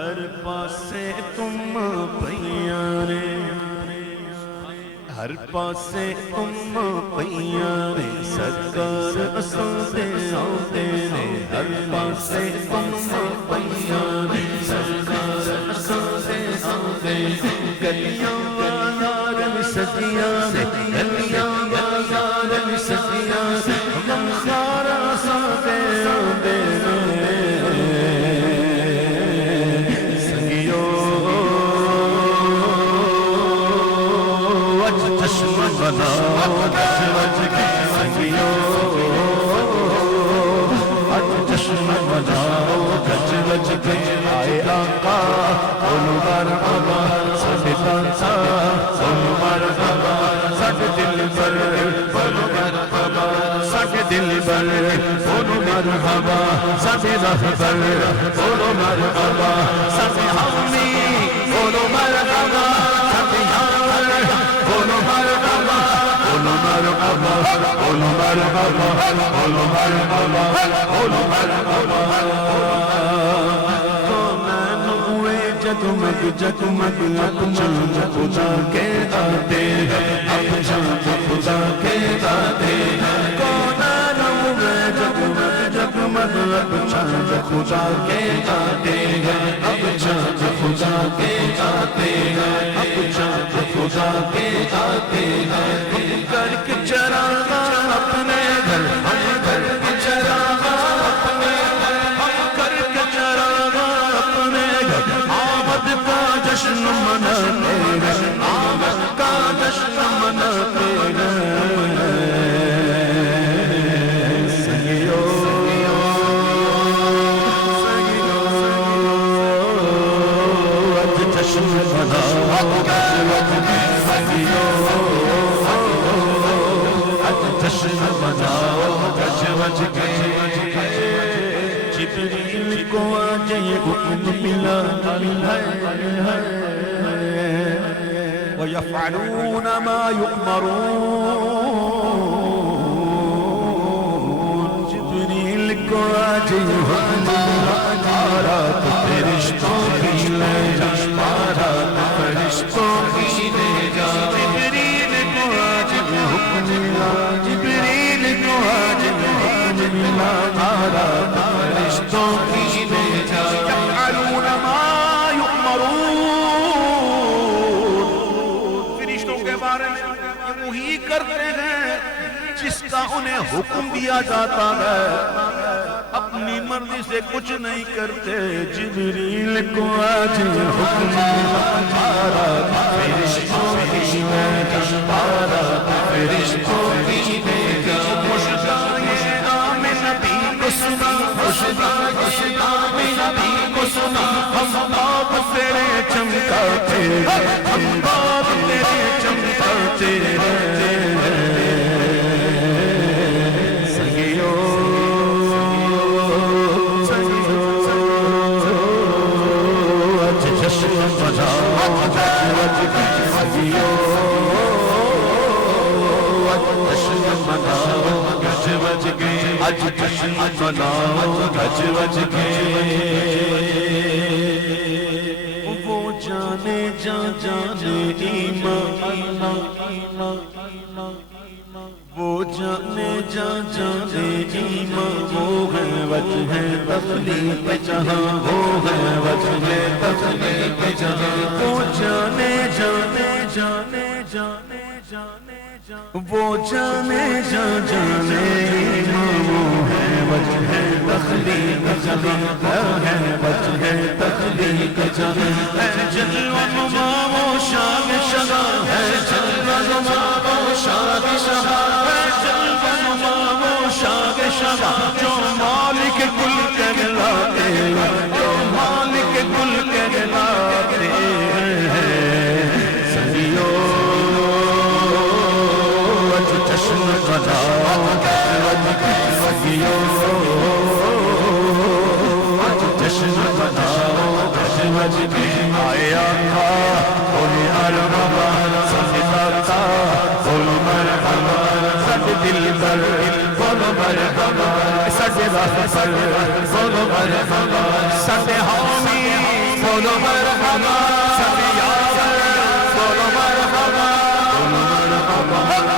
ہر پاسے تم پیارے ہر پاسے تم پیارے سرکار اساں دے آتے نے ہر پاسے تم پیارے سرکار اساں دے آتے گلیاں بازار میں سجیاں نے گلیاں بازار میں سجیاں نے غمخوار اساں دے آتے بناؤ گج وج کے سنگیو اج جشن بناؤ گج وج کے آئے آقا بولو مرحبا ساڈے تانسا بولو مرحبا ساڈے دل بر بولو مرحبا ساڈے دل بر بولو مرحبا ساڈے رہبر بولو مرحبا ساڈے حامی بولو مرحبا ساڈے یار بولو مرحبا بولو مرحبا بولو مرحبا بولو مرحبا بولو مرحبا کونین ہوئے جگمگ جگمگ اب چاند خدا کے آتے ہیں اب چاند خدا کے آتے ہیں کونین ہوئے جگمگ جگمگ اب چاند خدا کے آتے ہیں اب چاند خدا کے آتے ہیں اب چاند خدا کے آتے ہیں گھر کے چراغاں اپنے گھر ہم گھر کے چراغاں اپنے گھر ہم گھر کے چراغاں اپنے گھر آمد کا جشن مناتے ہیں آمد کا جشن مناتے ہیں سنگیو اج جشن مناؤ گج وج کے سنگیو جشن مناؤ گج وج کے جبریل کو آج یہ حکم ملا ہے وَيَفْعَلُونَ مَا يُؤْمَرُونَ جبریل کو آج یہ حکم ملا بارات فرشتوں کی لے جا بارات فرشتوں کی لے جا جبریل کو آج یہ حکم ملا جبریل کو آج حکم ملا بارات فرشتوں کی لے جا یفعلون ما یؤمرون فرشتوں کے بارے میں یہ وہی کرتے ہیں جس کا انہیں حکم دیا جاتا ہے اپنی مرضی سے کچھ نہیں کرتے جبریل کو آج یہ حکم ملا بارات فرشتوں کی لے جا بارات فرشتوں کی لے جا خوشدائے آمن نبی کو سنا خوشدائے آمن نبی کو سنا ہم باب تیرے چمکاتے ہم باب تیرے چمکاتے سنگیو اج جشن مناؤ گج وج کے سنگیو جشن مناؤ گج وج کے اج جشن مناؤ گج وج کے وہ جانے جا جانے ایمان وہ جانے جا جانے ایمان وہ ہے وجہ تخلیق جہاں وہ ہے وجہ تخلیق جہاں وہ جانے جانے جانے جانے جانے وہ جانے جا جانے وہ ہے وجہ تخلیق جہاں ہے وجہ تخلیق جہاں ہے جلوہ نما وہ شان شگا ہے جلوہ نما وہ شان شگا ہے جلوہ نما وہ شان شگا جو مالک کل کہلاتے جو مالک کل کہلاتے سنگیو جشن مناؤ گج وج کے سنگیو اج جشن مناؤ گج وج کے آئے آقا بولو مرحبا ساڈے داتا بولو مرحبا ساڈے دل بر بولو مرحبا ساڈے راہ پر بولو مرحبا ساڈے حامی بولو مرحبا سب یاور بولو مرحبا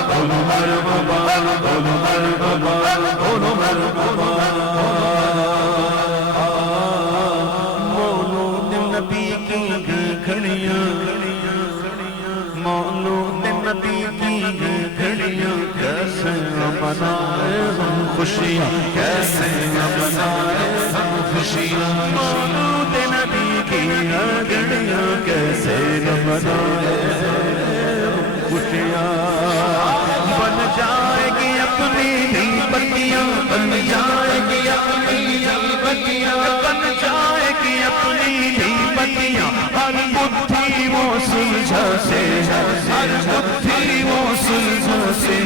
بولو مرحبا بولو مرحبا بولو مرحبا مولود نبی کی گھڑیاں مولود نبی کی گھڑیاں کیسے منائے ہم خوشیاں کیسے منائے ہم خوشیاں مولود نبی کی گھڑیاں کیسے منائے ہم خوشیاں بن جائے گی اپنی بھی بتیاں بن جائے گی اپنی بھی بتیاں بن جائے گی اپنی بھی بتیاں ہر بدھی وہ سلجھا سے ہر بدھی وہ سلجھا سے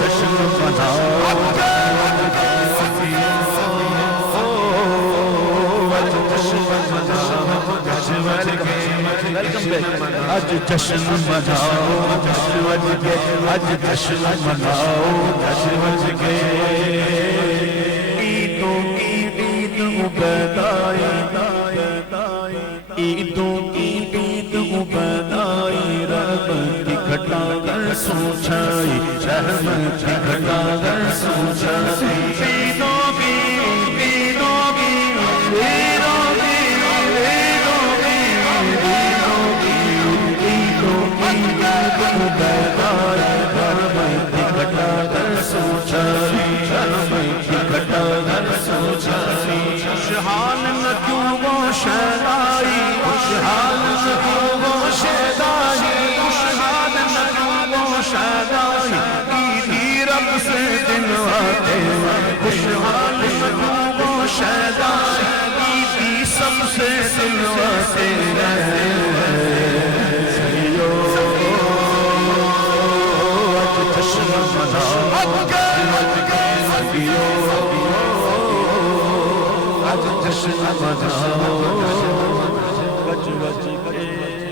جشن مناؤ آج جشن مناؤ دس بج گئے آج جشن مناؤ 10 بج گئے عیدوں کی عید عبید آئی عیدوں کی عید عبید آئی رحمت کی گھٹا گر سوچائی رحمت کی گھٹا گر سوچائی عیدوں کی عیدوں کی عیدوں کی عیدوں کی عیدوں کی عیدوں کی عبید آئی رحمت کی گھٹا گر سوچائی رحمت کی گھٹا گر سوچائی خوشحال نہ کیوں وہ شہدائی خوشحال نہ کیوں وہ شہدائی خوشحال نہ کیوں وہ شہدائی عیدی رب سے دلواتے خوشحال نہ کیوں وہ شہدائی عیدی سب سے دلواتے سیو آج جشن مناؤ آج جشن مناؤ بج بج کے